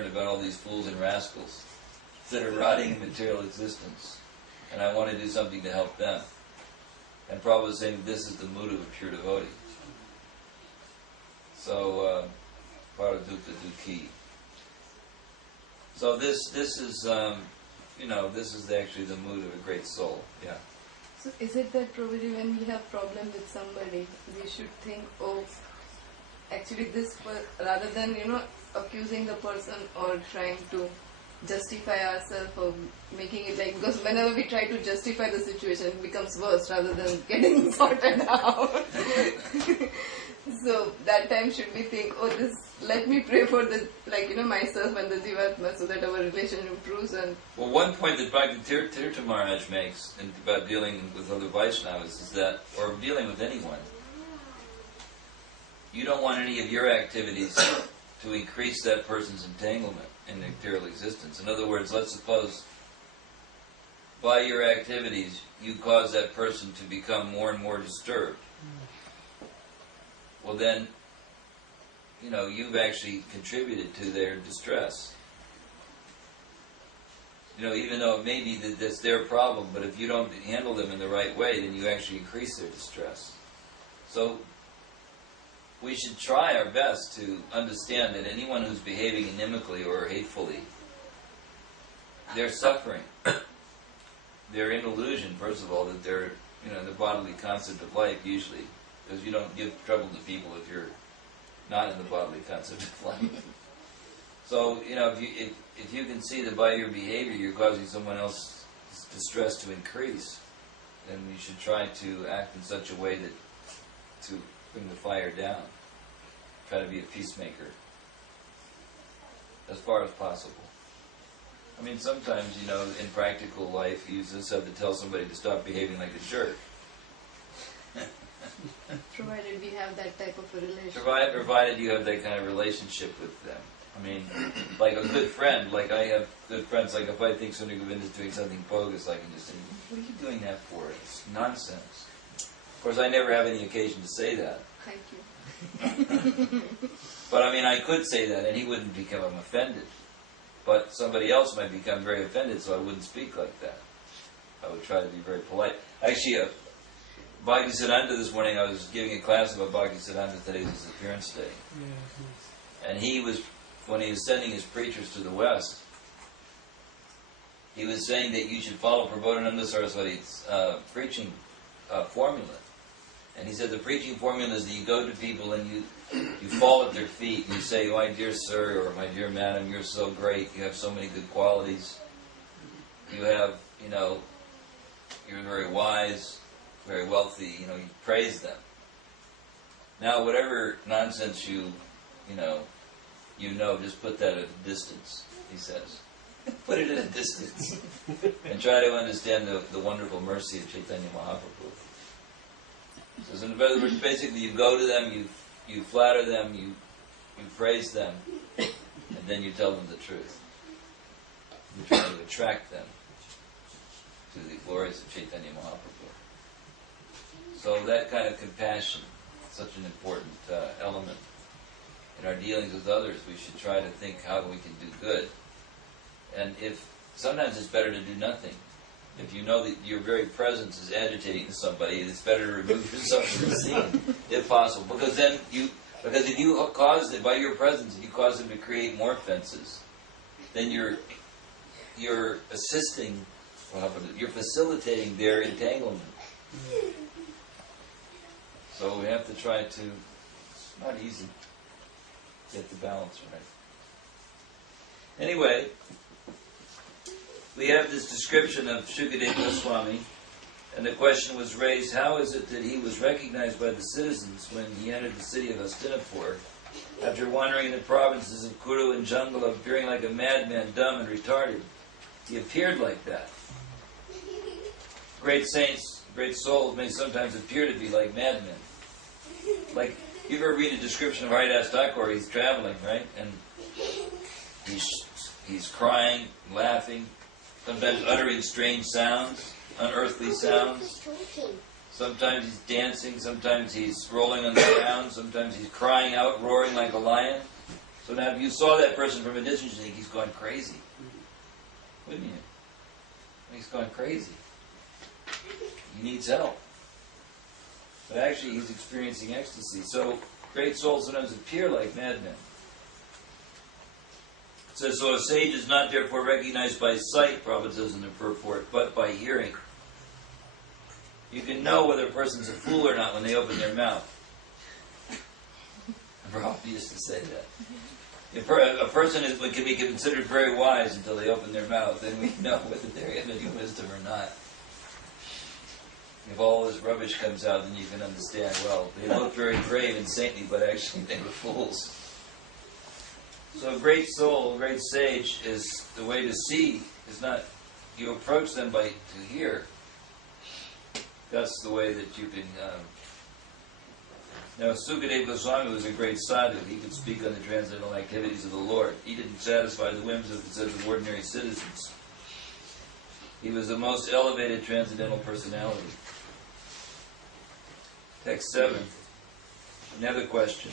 about all these fools and rascals that are rotting in material existence, and I want to do something to help them. And Prabhupada was saying this is the mood of a pure devotee. So, Paradukta Dukhi. So this is, this is actually the mood of a great soul. Yeah. So is it that probably when we have problem with somebody, we should think, oh, actually this, rather than, accusing the person or trying to justify ourselves or making it like, because whenever we try to justify the situation, it becomes worse rather than getting sorted out. So that time should we think, oh, let me pray for the, myself and the Jivatma so that our relationship improves. And well, one point that Bhakti Tirtha Maharaj makes about dealing with other Vaishnavas is that, or dealing with anyone, you don't want any of your activities to increase that person's entanglement in the material existence. In other words, let's suppose by your activities you cause that person to become more and more disturbed. Well then, you've actually contributed to their distress. Even though it may be that that's their problem, but if you don't handle them in the right way, then you actually increase their distress. So, we should try our best to understand that anyone who's behaving inimically or hatefully, they're suffering. They're in illusion, first of all, that they're, the bodily concept of life usually, because you don't give trouble to people if you're not in the bodily concept of life. So, if you can see that by your behavior you're causing someone else's distress to increase, then you should try to act in such a way that to bring the fire down. Try to be a peacemaker as far as possible. I mean, sometimes, in practical life, you just have to tell somebody to stop behaving like a jerk. Provided we have that type of a relationship. Provided you have that kind of relationship with them. I mean, like a good friend, like I have good friends, like if I think Sundar Govinda is doing something bogus, I can just say, what are you doing that for? It's nonsense. Of course, I never have any occasion to say that. Thank you. But I mean, I could say that and he wouldn't become offended. But somebody else might become very offended, so I wouldn't speak like that. I would try to be very polite. Actually, Bhaktisiddhanta this morning, I was giving a class about Bhaktisiddhanta. Today was his appearance day. And he was, when he was sending his preachers to the West, he was saying that you should follow Prabodhananda Saraswati's preaching formula. And he said the preaching formula is that you go to people and you fall at their feet and you say, my dear sir or my dear madam, you're so great, you have so many good qualities. You have, you're very wise, very wealthy, you praise them. Now whatever nonsense you just put that at a distance, he says. Put it at a distance. And try to understand the wonderful mercy of Chaitanya Mahaprabhu. So in other words, basically you go to them, you flatter them, you praise them, and then you tell them the truth. You're trying to attract them to the glories of Chaitanya Mahaprabhu. So that kind of compassion is such an important element. In our dealings with others, we should try to think how we can do good. And sometimes it's better to do nothing. If you know that your very presence is agitating somebody, it's better to remove yourself from the scene, if possible. Because if you cause it by your presence, if you cause them to create more fences, then you're assisting, you're facilitating their entanglement. So we have to try to. It's not easy to get the balance right. Anyway. We have this description of Shukadeva Goswami, and the question was raised, how is it that he was recognized by the citizens when he entered the city of Hastinapur, after wandering in the provinces of Kuru and Jangala, appearing like a madman, dumb and retarded? He appeared like that. Great saints, great souls may sometimes appear to be like madmen. Like, you ever read a description of Haridas Thakur, he's traveling, right? And he's crying, laughing, sometimes uttering strange sounds, unearthly sounds. Sometimes he's dancing, sometimes he's rolling on the ground, sometimes he's crying out, roaring like a lion. So now if you saw that person from a distance, you think he's going crazy. Wouldn't you? He's going crazy. He needs help. But actually he's experiencing ecstasy. So great souls sometimes appear like madmen. It says, so a sage is not therefore recognized by sight, Prabhupada says in the purport, but by hearing. You can know whether a person's a fool or not when they open their mouth. Prabhupada used to say that. If a person can be considered very wise until they open their mouth, then we know whether they have any wisdom or not. If all this rubbish comes out, then you can understand, well, they look very brave and saintly, but actually they were fools. So a great soul, a great sage, is the way to see, is not, you approach them by to hear. That's the way that you can... Now, Sukadeva Goswami was a great sadhu. He could speak on the transcendental activities of the Lord. He didn't satisfy the whims of ordinary citizens. He was the most elevated transcendental personality. Text 7. Another question.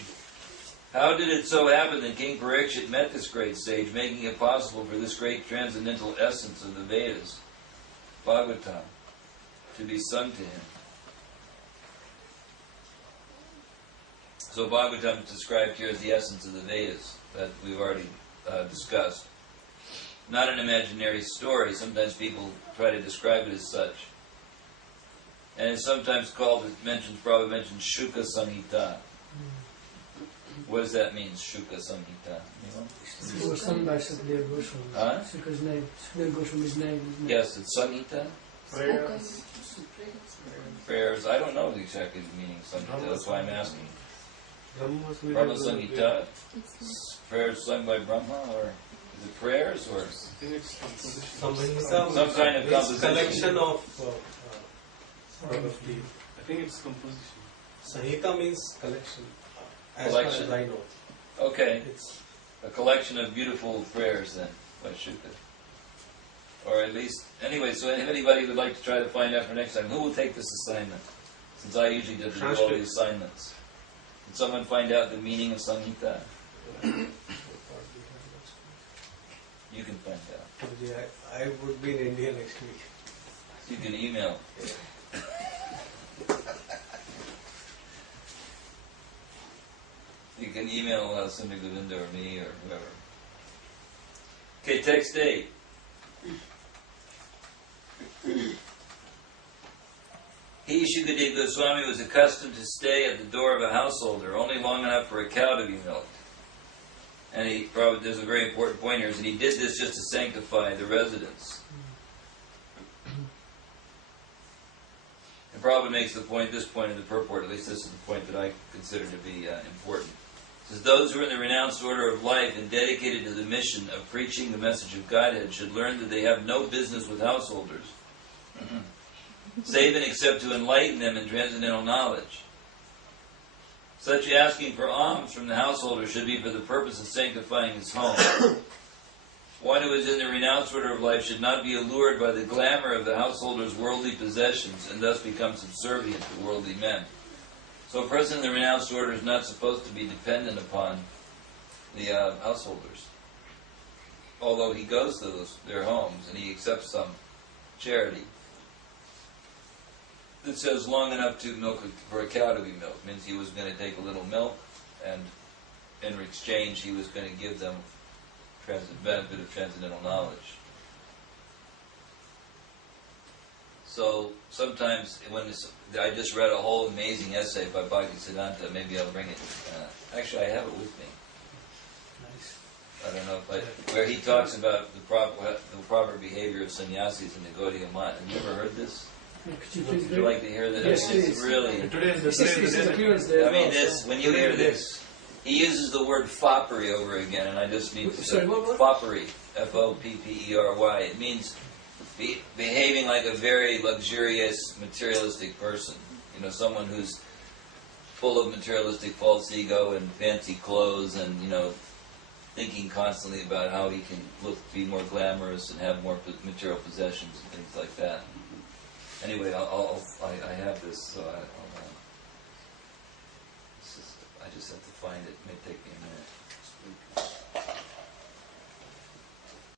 How did it so happen that King Parikshit met this great sage, making it possible for this great transcendental essence of the Vedas, Bhagavatam, to be sung to him? So Bhagavatam is described here as the essence of the Vedas that we've already discussed. Not an imaginary story. Sometimes people try to describe it as such. And it's sometimes called, Prabhupada mentions Shuka Samhita. What does that mean, Shuka Samhita? It was sung by Sukadeva Goswami. Huh? Shuka's name. Sukadeva Goswami's name. Yes, it's Samhita. Prayers. Prayers. I don't know exactly the meaning of Samhita. That's why I'm asking. Brahma Samhita. Prayers sung by Brahma, or is it prayers, or some kind of composition? Collection of probably. I think it's composition. Sahita means collection. As Collection. far as I know. Okay, It's a collection of beautiful prayers then, by Shuka. Or at least, anyway, so if anybody would like to try to find out for next time, who will take this assignment? Since I usually do all the assignments. Can someone find out the meaning of Samhita? You can find out. yeah, I would be in India next week. You can email. You can email Sundar Govinda or me or whoever. Okay, text 8. He, Shukadeva Goswami, was accustomed to stay at the door of a householder only long enough for a cow to be milked. And there's a very important point here, is that he did this just to sanctify the residence. And Prabhupada makes the point, this point in the purport, at least this is the point that I consider to be important. It says, those who are in the renounced order of life and dedicated to the mission of preaching the message of Godhead should learn that they have no business with householders, save and except to enlighten them in transcendental knowledge. Such asking for alms from the householder should be for the purpose of sanctifying his home. One who is in the renounced order of life should not be allured by the glamour of the householder's worldly possessions and thus become subservient to worldly men. So a person in the renounced order is not supposed to be dependent upon the householders. Although he goes to their homes and he accepts some charity. It says long enough to milk for a cow to be milked. Means he was going to take a little milk, and in exchange he was going to give them benefit of transcendental knowledge. So sometimes I just read a whole amazing essay by Bhaktisiddhanta. Maybe I'll bring it. Actually, I have it with me. Nice. I don't know, but where he talks about the proper behavior of sannyasis in the Gaudiya Math. Have you ever heard this? Could you please Would you like to hear that? Yes, I mean, it's please. really. This appears there. I mean, this. When you hear this, he uses the word foppery over again, and I just need to Sorry, say what? foppery, F-O-P-P-E-R-Y. It means behaving like a very luxurious, materialistic person. You know, someone who's full of materialistic false ego and fancy clothes, and thinking constantly about how he can be more glamorous and have more material possessions and things like that. Anyway, I have this, so I just have to find it. It may take me a minute.